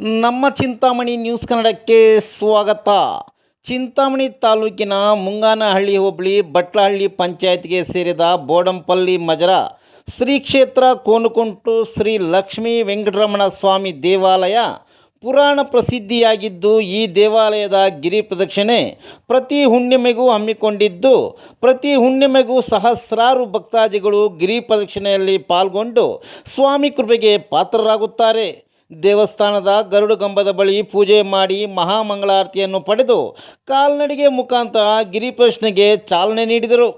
ನಮ್ಮ ಚಿಂತಾಮಣಿ ನ್ಯೂಸ್ ಕನ್ನಡಕ್ಕೆ ಸ್ವಾಗತ. ಚಿಂತಾಮಣಿ ತಾಲೂಕಿನ ಮುಂಗಾನಹಳ್ಳಿ ಹೋಬಳಿ ಬಟ್ಲಹಳ್ಳಿ ಪಂಚಾಯತ್ಗೆ ಸೇರಿದ ಬೋಡಂಪಲ್ಲಿ ಮಜರ ಶ್ರೀ ಕ್ಷೇತ್ರ ಕೋನುಕುಂಟು ಶ್ರೀ ಲಕ್ಷ್ಮೀ ವೆಂಕಟರಮಣ ಸ್ವಾಮಿ ದೇವಾಲಯ ಪುರಾಣ ಪ್ರಸಿದ್ಧಿಯಾಗಿದ್ದು, ಈ ದೇವಾಲಯದ ಗಿರಿ ಪ್ರದಕ್ಷಿಣೆ ಪ್ರತಿ ಹುಣ್ಣಿಮೆಗೂ ಹಮ್ಮಿಕೊಂಡಿದ್ದು, ಪ್ರತಿ ಹುಣ್ಣಿಮೆಗೂ ಸಹಸ್ರಾರು ಭಕ್ತಾದಿಗಳು ಗಿರಿ ಪ್ರದಕ್ಷಿಣೆಯಲ್ಲಿ ಪಾಲ್ಗೊಂಡು ಸ್ವಾಮಿ ಕೃಪೆಗೆ ಪಾತ್ರರಾಗುತ್ತಾರೆ. ದೇವಸ್ಥಾನದ ಗರುಡಗಂಬದ ಬಳಿ ಪೂಜೆ ಮಾಡಿ ಮಹಾಮಂಗಳಾರತಿಯನ್ನು ಪಡೆದು ಕಾಲ್ನಡಿಗೆ ಮುಖಾಂತರ ಗಿರಿಪ್ರಶ್ನೆಗೆ ಚಾಲನೆ ನೀಡಿದರು.